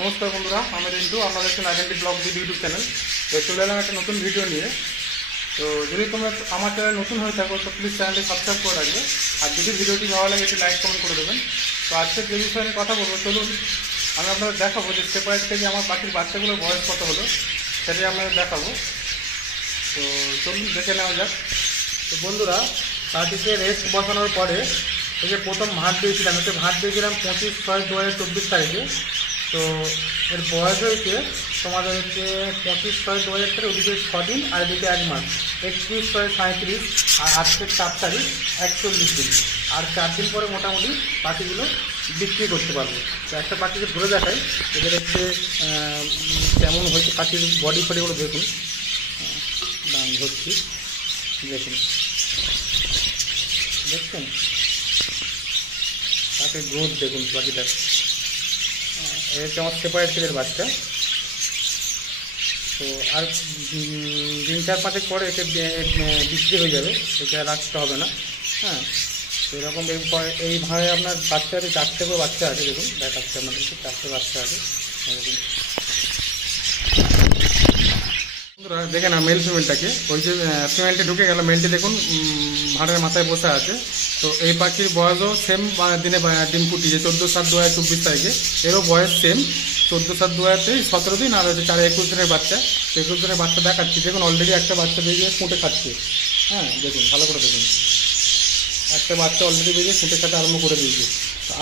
নমস্কার বন্ধুরা, আমি রিন্টু। আপনারা দেখছেন আইডেন্টি ব্লগ ইউটিউব চ্যানেল। তো চলে এলাম একটা নতুন ভিডিও নিয়ে। তো যদি তোমরা আমার চ্যানেল নতুন হয়ে থাকো তো প্লিজ চ্যানেলটি সাবস্ক্রাইব করে রাখবে, আর যদি ভিডিওটি ভালো লাগে একটি লাইক কমেন্ট করে দেবেন। তো আজকে যে বিষয়ে নিয়ে কথা বলবো, চলুন আমি আপনাদের দেখাবো যে সেপারেট থেকে আমার পাখির বাচ্চাগুলোর বয়স কত হলো সেটাই আপনাদের দেখাবো। তো চলুন দেখে নেওয়া যাক। তো বন্ধুরা, পাখিকে রেস্ট বসানোর পরে এই যে প্রথম ভাত দিয়েছিলাম, এতে ভাত দিয়েছিলাম 25/6/2024 তারিখে। তো এর বয়স হয়েছে তোমাদের হচ্ছে 25/6/2023, ওদিকে 6 দিন আর এদিকে 1 মাস, 31/37, আর আজকে 4 তারিখ 41 দিন। আর 4 দিন পরে মোটামুটি পাখিগুলো বিক্রি করতে পারবো। তো একটা পাখিকে ধরে দেখাই এদের হচ্ছে কেমন হয়েছে পাখির বডি ফডিগুলো দেখুন। দাম ধরছি, দেখুন, দেখছেন পাখির গ্রোথ দেখুন পাখিটার। এটা হচ্ছে আমার সেপারেট ছেলের বাচ্চা। তো আর 3-4-5 পরে একে বিক্রি হয়ে যাবে, একে রাখতে হবে না। হ্যাঁ, তো এরকম এইভাবে আপনার বাচ্চা আছে, 4টে করে বাচ্চা আছে। দেখুন দেখাচ্ছে আপনাদেরকে, 4টে বাচ্চা আছে। দেখে না মেল ফিমেলটাকে, ওই যে ফিমেলটি ঢুকে গেল, মেলটি দেখুন ভাড়ের মাথায় বসে আছে। তো এই পাখির বয়সও সেম দিনে ডিম ফুটিয়েছে 14/7/2024 তারিখে। এরও বয়স সেম 14/7/2023, 17 দিন, আর হচ্ছে 4-21 দিনের বাচ্চা। 21 দিনের বাচ্চা দেখাচ্ছি, দেখুন অলরেডি একটা বাচ্চা বেরিয়ে ফুটে খাচ্ছে। হ্যাঁ দেখুন, ভালো করে দেখুন, একটা বাচ্চা অলরেডি বেরিয়ে ফুটে খাতে আরম্ভ করে দিয়েছে।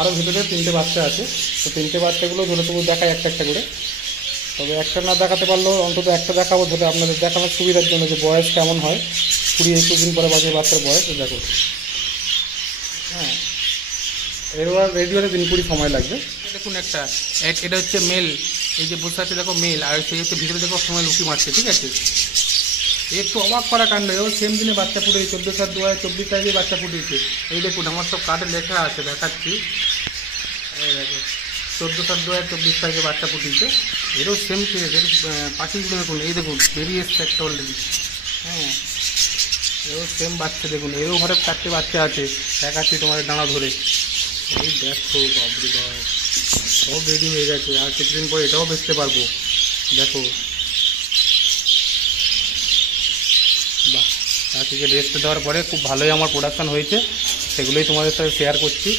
আরও ভিতরে 3টে বাচ্চা আছে। তো 3টে বাচ্চাগুলো ধরে তবু দেখায় একটা একটা করে। তবে একটা না দেখাতে পারলেও অন্তত একটা দেখাবো, ধরে আপনাদের দেখানোর সুবিধার জন্য যে বয়স কেমন হয় 20-21 দিন পরে বাচ্চার বয়স। দেখো, হ্যাঁ, এরও আর রেডি হতে দিন-20 সময় লাগবে। দেখুন এটা হচ্ছে মেল, এই যে বসে আছে দেখো মেল, আর সেই হচ্ছে ভিতরে দেখো সময় লুকি মারছে। ঠিক আছে, একটু অবাক করা কাণ্ড। এও সেম দিনে বাচ্চা ফুটেছে 14/7/2024 তারিখে বাচ্চা ফুটিয়েছে। এই দেখুন আমার সব কার্ডে লেখা আছে, দেখাচ্ছি। এই দেখো 14/7/2024 তারিখে বাচ্চা ফুটিয়েছে। এরও সেম খেয়েছে। পাখিগুলো দেখুন, এই দেখুন বেরিয়ে এসছে একটা অলরেডি। হ্যাঁ, এরও সেম বাচ্চা দেখুন, এরও ঘরে 4টে বাচ্চা আছে, দেখাচ্ছি তোমাদের ডানা ধরে। এই দেখো, বাবরে বাব, সব রেডি হয়ে গেছে। আর কিছুদিন পরে এটাও বেচতে পারবো। দেখো, বাহ, পাখিকে রেস্ট দেওয়ার পরে খুব ভালোই আমার প্রোডাকশান হয়েছে, সেগুলোই তোমাদের সাথে শেয়ার করছি।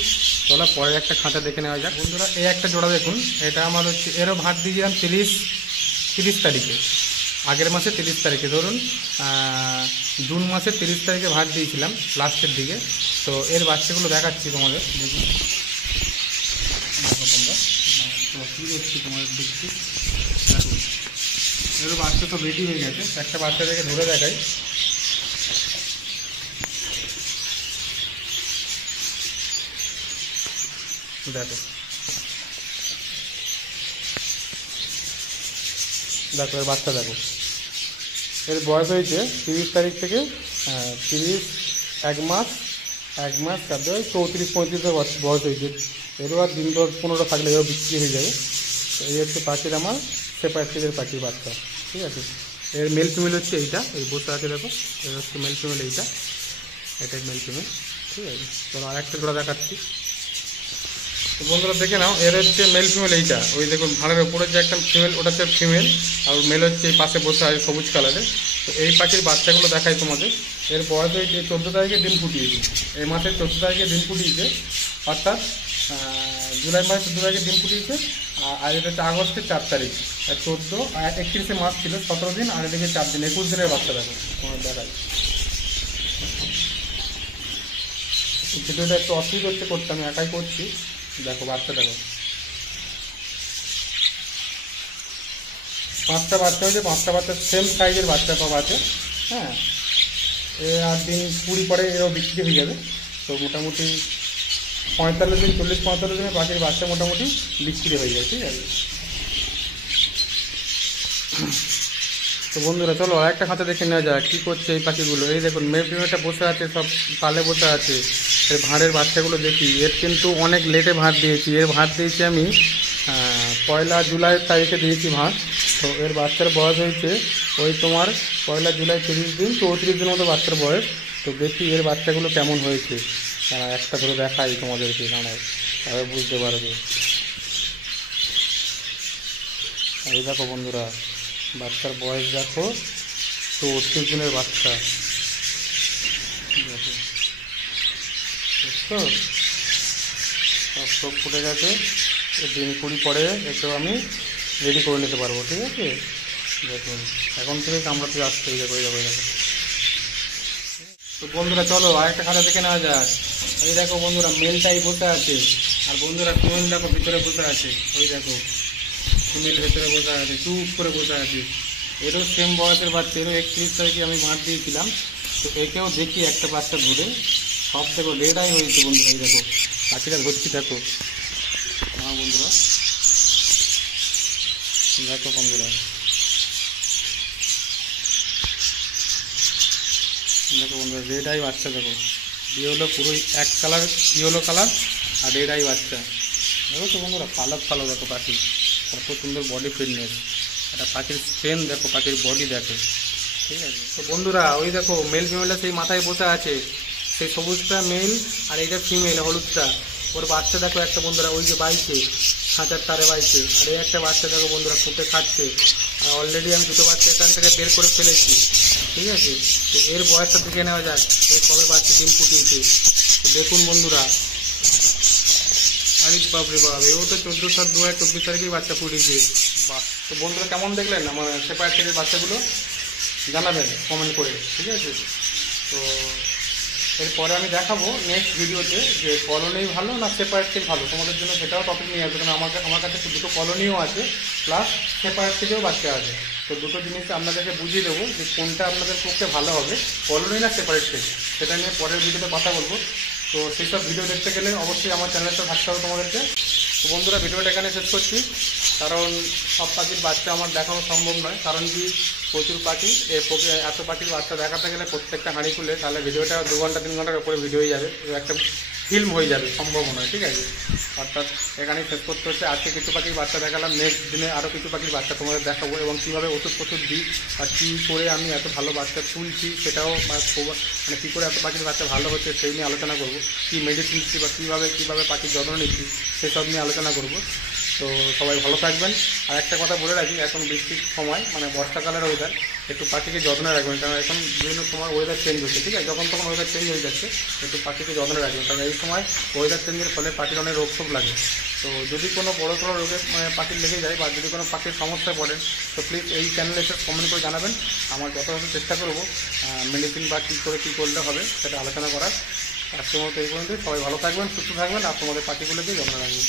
চলো পরের একটা খাঁচা দেখে নেওয়া যাক। বন্ধুরা, এই একটা জোড়া দেখুন, এটা আমার হচ্ছে, এরও ভাত দিয়েছিলাম 30 তারিখে, আগের মাসে 30 তারিখে, ধরুন জুন মাসের 30 তারিখে ভাত দিয়েছিলাম লাস্টের দিকে। তো এর বাচ্চাগুলো দেখাচ্ছি তোমাদের, দেখুন দেখো তোমরা, তো কী করছি তোমাদের দেখছি। দেখো এরও বাচ্চা তো রেডি হয়ে গেছে। একটা বাচ্চা থেকে ধরে দেখাই। দেখো দেখো এর বাচ্চা দেখো, এর বয়স হয়েছে 30 তারিখ থেকে 30, 1 মাস 34-35 বয়স হয়েছে। এরও আর 10-15 থাকলে এও বিক্রি হয়ে যাবে। তো এই হচ্ছে পাখির আমার সেপারেট থেকে পাখির বাচ্চা। ঠিক আছে, এর মেল ফিমেল হচ্ছে এইটা, এই বসে আছে দেখো, এর হচ্ছে মেল ফিমেল এইটা, এটাই মেল ফিমেল। ঠিক আছে, চলো আর একটা জোড়া দেখাচ্ছি। তো বন্ধুরা দেখে নাও, এর হচ্ছে মেল ফিমেল এইটা, ওই দেখুন ভাড়ের উপরে যে একটা ফিমেল, ওটা হচ্ছে ফিমেল, আর মেল হচ্ছে এই পাশে বসে আছে সবুজ কালারের। তো এই পাখির বাচ্চাগুলো দেখাই তোমাদের। এর বয়স হয়েছে 14 তারিখে ডিম ফুটিয়েছে, এই মাসের 14 তারিখে ডিম ফুটিয়েছে, অর্থাৎ জুলাই মাসের 14 তারিখে ডিম ফুটিয়েছে। আর এটা হচ্ছে আগস্টের 4 তারিখ, 14 আর 31 মাস ছিল 17 দিন, আর এদিকে 4 দিন, 21 দিনের বাচ্চা দেখো তোমার দেখাই। ভিডিওটা একটু অসুবিধা হচ্ছে করতে, আমি একাই করছি। দেখো বাচ্চা দেখো, 5টা বাচ্চা হয়েছে, 5টা বাচ্চা সেম সাইজের বাচ্চা সব আছে। হ্যাঁ, আর দিন 20 পরে এরও বিক্রি হয়ে যাবে। তো মোটামুটি 45 দিন, 40-45 দিনের পাখির বাচ্চা মোটামুটি বিক্রি হয়ে যায়। ঠিক আছে, তো বন্ধুরা চলো আর একটা খাঁচা দেখে নেওয়া যায় কী করছে এই পাখিগুলো। এই দেখুন মেল ফিমেলটা বসে আছে, সব পালে বসে আছে। এর ভাঁড়ের বাচ্চাগুলো দেখি, এর কিন্তু অনেক লেটে ভাত দিয়েছি। এর ভাত দিয়েছি আমি 1 জুলাই তারিখে দিয়েছি ভাত। তো এর বাচ্চার বয়স হয়েছে ওই তোমার 1 জুলাই 30 দিন, 34 দিন মতো বাচ্চার বয়স। তো দেখি এর বাচ্চাগুলো কেমন হয়েছে, তারা একটা ধরে দেখাই তোমাদেরকে, দাঁড়ায় তবে বুঝতে পারবে। এই দেখো বন্ধুরা, বাচ্চার বয়স দেখো 34 দিনের বাচ্চা। দেখো বুঝছো, সব চোখ ফুটে গেছে। দিন কুড়ি পরে একটু আমি রেডি করে নিতে পারবো, ঠিক আছে? দেখুন এখন থেকে কামড়াতে আসতে হবে। দেখো দেখো দেখো। তো বন্ধুরা চলো আরেকটা খাতা দেখে নেওয়া যাক। এই দেখো বন্ধুরা, মেলটাই বসে আছে, আর বন্ধুরা ফিমেল দেখো ভিতরে বসে আছে। ওই দেখো ফিমেল ভেতরে বসে আছে, চুপ করে বসে আছে। এরও সেম বয়সের বাচ্চা, এরও 31 তারিখে আমি মাঠ দিয়েছিলাম। তো একেও দেখি একটা বাচ্চা ধরে, সব দেখো রেড আই হয়েছে বন্ধুরা। এই দেখো পাখিটা ধরছি, দেখো বন্ধুরা, দেখো বন্ধুরা, দেখো বন্ধুরা রেড আই বাচ্চা। দেখো ইয়েলো, পুরো এক কালার ইয়েলো কালার আর রেড আই বাচ্চা। দেখো তো বন্ধুরা, পালক পালক দেখো পাখি, কত সুন্দর বডি ফিটনেস। একটা পাখির স্ট্রেন দেখো, পাখির বডি দেখো, ঠিক আছে? তো বন্ধুরা ওই দেখো মেল ফিমেলটা সেই মাথায় বসে আছে, সেই সবুজটা মেল আর এইটা ফিমেল হলুদটা। ওর বাচ্চা দেখো একটা বন্ধুরা, ওই যে বাইছে খাঁচার তারে বাইছে। আর এই একটা বাচ্চা দেখো বন্ধুরা ফুটে খাচ্ছে। আর অলরেডি আমি দুটো বাচ্চা এখান থেকে বের করে ফেলেছি, ঠিক আছে? তো এর বয়সটা দেখে নেওয়া যাক, এর কবে বাচ্চা ডিম ফুটিয়েছে। তো দেখুন বন্ধুরা, আরে বাপরে বাপ, এও তো 14/7/2024 তারিখেই বাচ্চা ফুটিয়েছে। বাহ! তো বন্ধুরা কেমন দেখলেন আমার সেপারেট থেকে বাচ্চাগুলো, জানাবেন কমেন্ট করে, ঠিক আছে? তো এরপরে আমি দেখাবো নেক্সট ভিডিওতে যে কলোনি ভালো না সেপারেট থেকে ভালো, তোমাদের জন্য সেটাও টপিক নিয়ে আসবে। কারণ আমার কাছে দুটো কলোনিও আছে, প্লাস সেপারেট থেকেও বাচ্চা আছে। তো দুটো জিনিস আপনাদেরকে বুঝিয়ে দেবো যে কোনটা আপনাদের পক্ষে ভালো হবে, কলোনি না সেপারেট থেকে, সেটা নিয়ে পরের ভিডিওতে কথা বলবো। তো সেই সব ভিডিও দেখতে গেলে অবশ্যই আমার চ্যানেলটা থাকতে হবে তোমাদেরকে। তো বন্ধুরা ভিডিওটা এখানে শেষ করছি, কারণ সব পাখির বাচ্চা আমার দেখানো সম্ভব নয়। কারণ কি, প্রচুর পাখি, এত পাখির বাচ্চা দেখাতে গেলে প্রত্যেকটা হাঁড়ি খুলে তাহলে ভিডিওটা 2 ঘন্টা 3 ঘন্টার উপরে ভিডিও হয়ে যাবে, একটা ফিল্ম হয়ে যাবে, সম্ভব নয়, ঠিক আছে? অর্থাৎ এখানেই শেষ করতে হচ্ছে। আজকে কিছু পাখির বাচ্চা দেখালাম, নেক্সট দিনে আরও কিছু পাখির বাচ্চা তোমাদের দেখাবো, এবং কীভাবে ওষুধ ফষুধ দিই আর কী করে আমি এত ভালো বাচ্চা তুলছি সেটাও, মানে কী করে এত পাখির বাচ্চা ভালো হচ্ছে সেই নিয়ে আলোচনা করবো। কী মেডিসিন দিচ্ছি বা কীভাবে পাখির যত্ন নিচ্ছি সেসব নিয়ে আলোচনা করবো। তো সবাই ভালো থাকবেন। আর একটা কথা বলে রাখি, এখন বৃষ্টির সময়, মানে বর্ষাকালের ওয়েদার, একটু পাখিকে যত্ন রাখবেন। কারণ এখন বিভিন্ন সময় ওয়েদার চেঞ্জ হচ্ছে, ঠিক আছে? যখন তখন ওয়েদার চেঞ্জ হয়ে যাচ্ছে, একটু পাখিকে যত্ন রাখবেন। কারণ এই সময় ওয়েদার চেঞ্জের ফলে পাখির অনেক রোগ শোক লাগে। তো যদি কোনো বড় রোগে মানে পাখির লেগে যায় বা যদি কোনো পাখির সমস্যায় পড়েন, তো প্লিজ এই চ্যানেলে এসে কমেন্ট করে জানাবেন। আমার যথাযথ চেষ্টা করবো মেডিসিন বা কী করলে হবে সেটা আলোচনা করার। আজকের মতো এই পর্যন্ত। সবাই ভালো থাকবেন, সুস্থ থাকবেন, আর তোমাদের পাখিগুলোকে যত্ন রাখবেন।